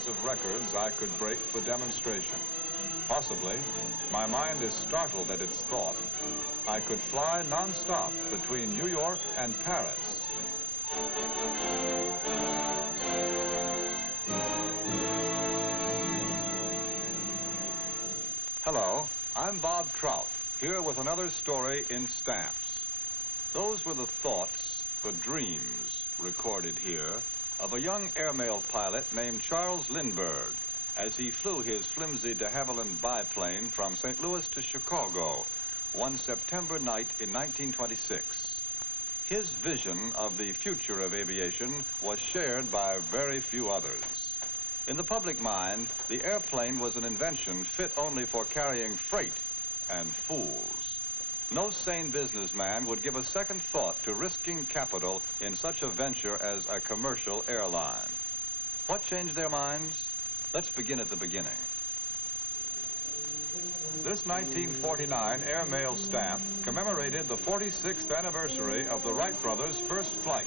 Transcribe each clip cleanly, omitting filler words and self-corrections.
thousands of records I could break for demonstration. Possibly, my mind is startled at its thought, I could fly non-stop between New York and Paris. Hello, I'm Bob Trout, here with another story in stamps. Those were the thoughts, the dreams, recorded here, of a young airmail pilot named Charles Lindbergh as he flew his flimsy de Havilland biplane from St. Louis to Chicago one September night in 1926. His vision of the future of aviation was shared by very few others. In the public mind, the airplane was an invention fit only for carrying freight and fools. No sane businessman would give a second thought to risking capital in such a venture as a commercial airline. What changed their minds? Let's begin at the beginning. This 1949 airmail stamp commemorated the 46th anniversary of the Wright brothers' first flight,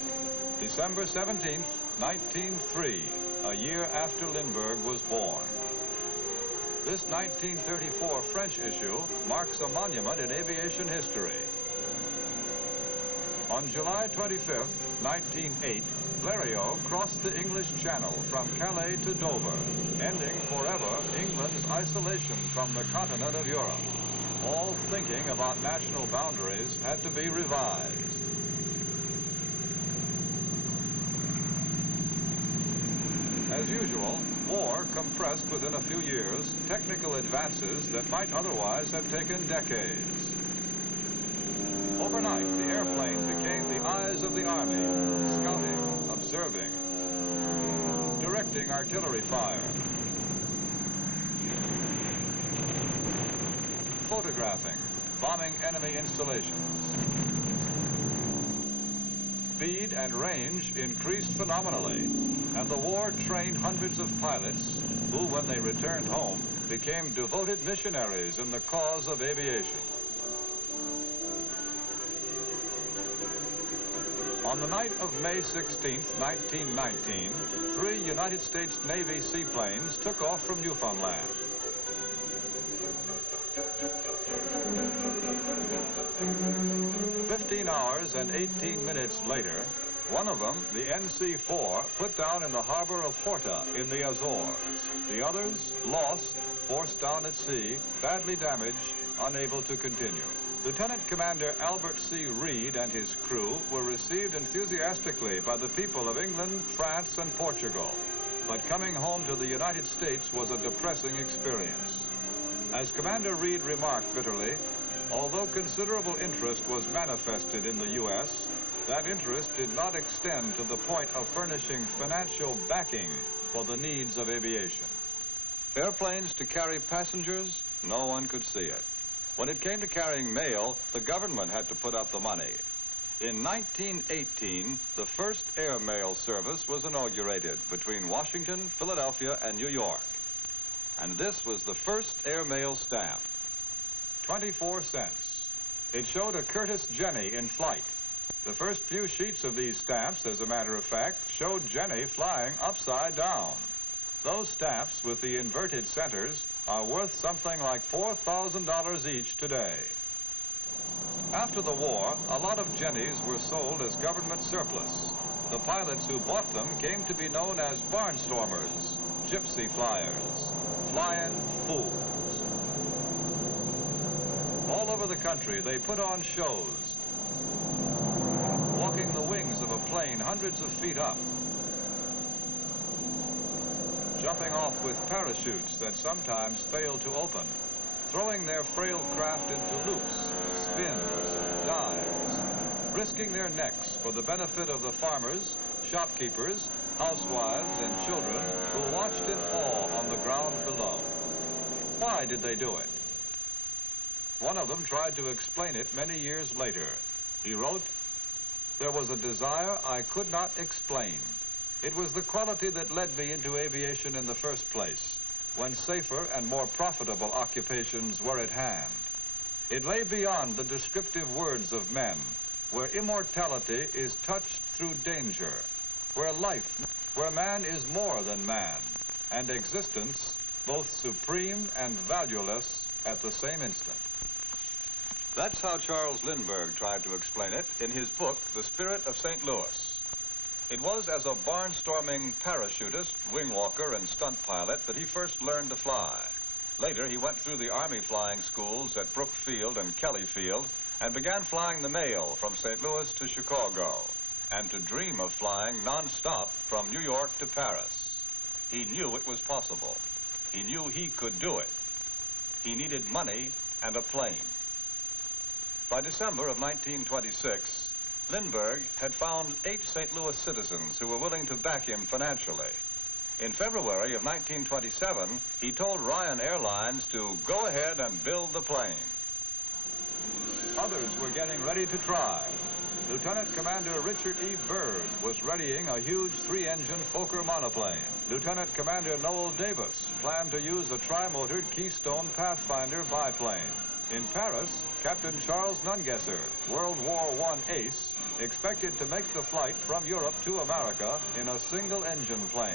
December 17th, 1903, a year after Lindbergh was born. This 1934 French issue marks a monument in aviation history. On July 25th, 1908, Blériot crossed the English Channel from Calais to Dover, ending forever England's isolation from the continent of Europe. All thinking about national boundaries had to be revised. As usual, war compressed within a few years technical advances that might otherwise have taken decades. Overnight, the airplane became the eyes of the Army, scouting, observing, directing artillery fire, photographing, bombing enemy installations. Speed and range increased phenomenally, and the war trained hundreds of pilots who, when they returned home, became devoted missionaries in the cause of aviation. On the night of May 16, 1919, 3 United States Navy seaplanes took off from Newfoundland. "15 hours and 18 minutes later, one of them, the NC-4, put down in the harbor of Horta in the Azores. The others, lost, forced down at sea, badly damaged, unable to continue. Lieutenant Commander Albert C. Reed and his crew were received enthusiastically by the people of England, France, and Portugal. But coming home to the United States was a depressing experience. As Commander Reed remarked bitterly, although considerable interest was manifested in the U.S., that interest did not extend to the point of furnishing financial backing for the needs of aviation. Airplanes to carry passengers, no one could see it. When it came to carrying mail, the government had to put up the money. In 1918, the first air mail service was inaugurated between Washington, Philadelphia, and New York. And this was the first air mail stamp. 24 cents. It showed a Curtiss Jenny in flight. The first few sheets of these stamps, as a matter of fact, showed Jenny flying upside down. Those stamps with the inverted centers are worth something like $4,000 each today. After the war, a lot of Jennies were sold as government surplus. The pilots who bought them came to be known as barnstormers, gypsy flyers, flying fools. All over the country, they put on shows, walking the wings of a plane hundreds of feet up, jumping off with parachutes that sometimes failed to open, throwing their frail craft into loops, spins, dives, risking their necks for the benefit of the farmers, shopkeepers, housewives, and children who watched in awe on the ground below. Why did they do it? One of them tried to explain it many years later. He wrote, "There was a desire I could not explain. It was the quality that led me into aviation in the first place, when safer and more profitable occupations were at hand. It lay beyond the descriptive words of men, where immortality is touched through danger, where man is more than man, and existence both supreme and valueless at the same instant. That's how Charles Lindbergh tried to explain it in his book, The Spirit of St. Louis. It was as a barnstorming parachutist, wing walker, and stunt pilot that he first learned to fly. Later, he went through the Army flying schools at Brooke Field and Kelly Field and began flying the mail from St. Louis to Chicago, and to dream of flying nonstop from New York to Paris. He knew it was possible. He knew he could do it. He needed money and a plane. By December of 1926, Lindbergh had found 8 St. Louis citizens who were willing to back him financially. In February of 1927, he told Ryan Airlines to go ahead and build the plane. Others were getting ready to try. Lieutenant Commander Richard E. Byrd was readying a huge 3-engine Fokker monoplane. Lieutenant Commander Noel Davis planned to use a tri-motored Keystone Pathfinder biplane. In Paris, Captain Charles Nungesser, World War I ace, expected to make the flight from Europe to America in a single-engine plane.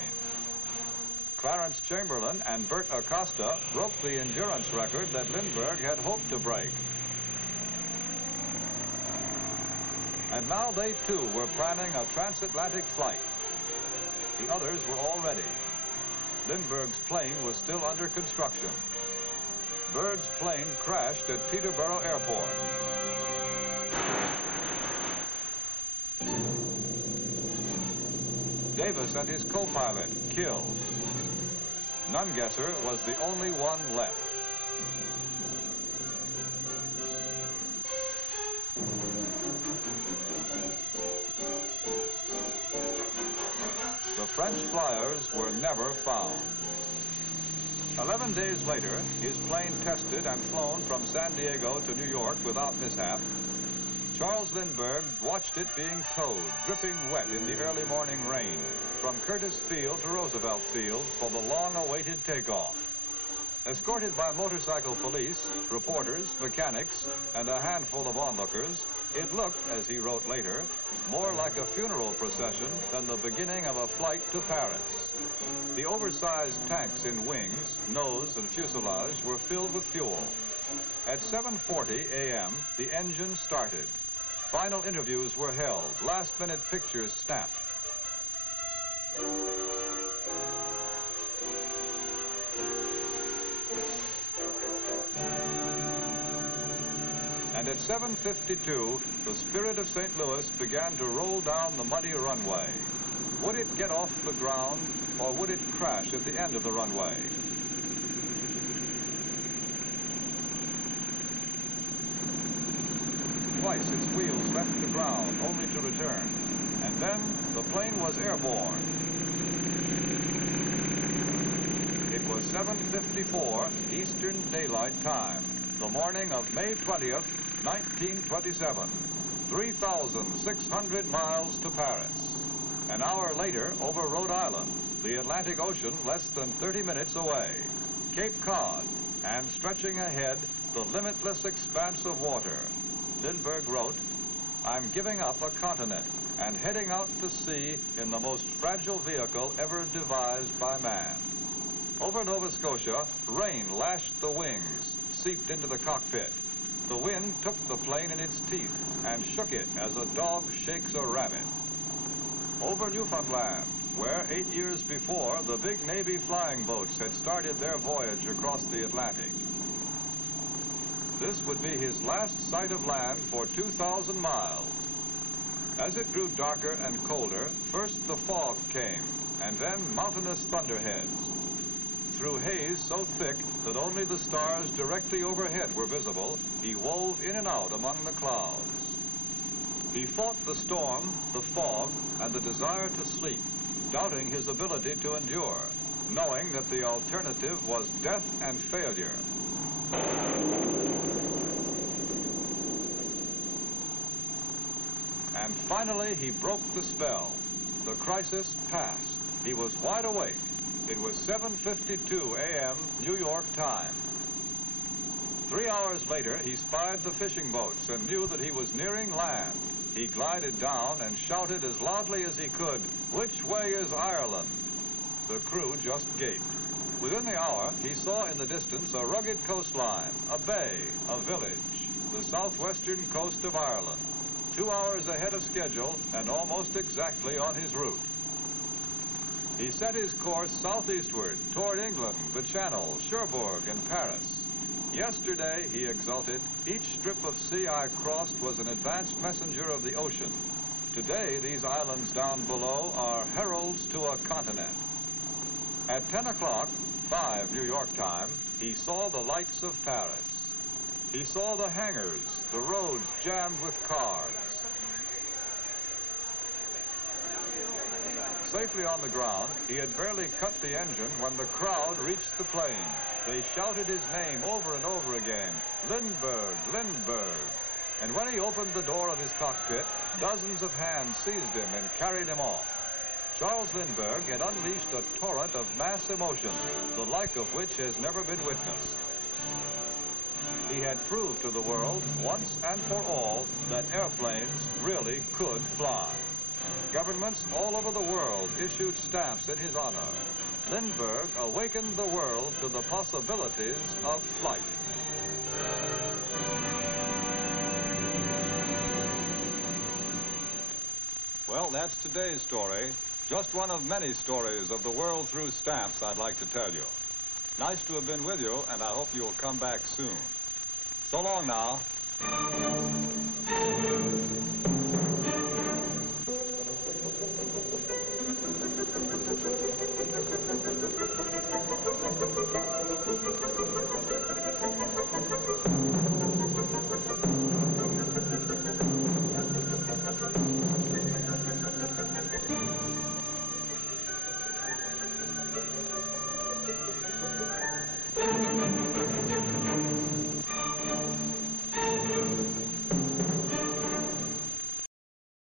Clarence Chamberlain and Bert Acosta broke the endurance record that Lindbergh had hoped to break. And now they, too, were planning a transatlantic flight. The others were all ready. Lindbergh's plane was still under construction. Byrd's plane crashed at Teterboro Airport. Davis and his co-pilot killed. Nungesser was the only one left. The French flyers were never found. 11 days later, his plane tested and flown from San Diego to New York without mishap. Charles Lindbergh watched it being towed, dripping wet in the early morning rain, from Curtis Field to Roosevelt Field for the long-awaited takeoff. Escorted by motorcycle police, reporters, mechanics, and a handful of onlookers, it looked, as he wrote later, more like a funeral procession than the beginning of a flight to Paris. The oversized tanks in wings, nose, and fuselage were filled with fuel. At 7:40 a.m., the engine started. Final interviews were held, last-minute pictures snapped. And at 7:52, the Spirit of St. Louis began to roll down the muddy runway. Would it get off the ground, or would it crash at the end of the runway? Twice its wheels left the ground, only to return. And then the plane was airborne. It was 7:54 Eastern Daylight Time, the morning of May 20th, 1927. 3,600 miles to Paris. An hour later, over Rhode Island, the Atlantic Ocean less than 30 minutes away. Cape Cod, and stretching ahead, the limitless expanse of water. Lindbergh wrote, "I'm giving up a continent and heading out to sea in the most fragile vehicle ever devised by man." Over Nova Scotia, rain lashed the wings, seeped into the cockpit. The wind took the plane in its teeth and shook it as a dog shakes a rabbit. Over Newfoundland, where 8 years before, the big Navy flying boats had started their voyage across the Atlantic. This would be his last sight of land for 2,000 miles. As it grew darker and colder, first the fog came, and then mountainous thunderheads. Through haze so thick that only the stars directly overhead were visible, he wove in and out among the clouds. He fought the storm, the fog, and the desire to sleep, doubting his ability to endure, knowing that the alternative was death and failure. And finally, he broke the spell. The crisis passed. He was wide awake. It was 7:52 a.m. New York time. 3 hours later, he spied the fishing boats and knew that he was nearing land. He glided down and shouted as loudly as he could, "Which way is Ireland?" The crew just gaped. Within the hour, he saw in the distance a rugged coastline, a bay, a village, the southwestern coast of Ireland, 2 hours ahead of schedule and almost exactly on his route. He set his course southeastward toward England, the Channel, Cherbourg, and Paris. Yesterday, he exulted, each strip of sea I crossed was an advanced messenger of the ocean. Today, these islands down below are heralds to a continent. At 10 o'clock, 5 New York time, he saw the lights of Paris. He saw the hangars, the roads jammed with cars. Safely on the ground, he had barely cut the engine when the crowd reached the plane. They shouted his name over and over again, Lindbergh, Lindbergh. And when he opened the door of his cockpit, dozens of hands seized him and carried him off. Charles Lindbergh had unleashed a torrent of mass emotion, the like of which has never been witnessed. He had proved to the world, once and for all, that airplanes really could fly. Governments all over the world issued stamps in his honor. Lindbergh awakened the world to the possibilities of flight. Well, that's today's story. Just one of many stories of the world through stamps I'd like to tell you. Nice to have been with you, and I hope you'll come back soon. So long now.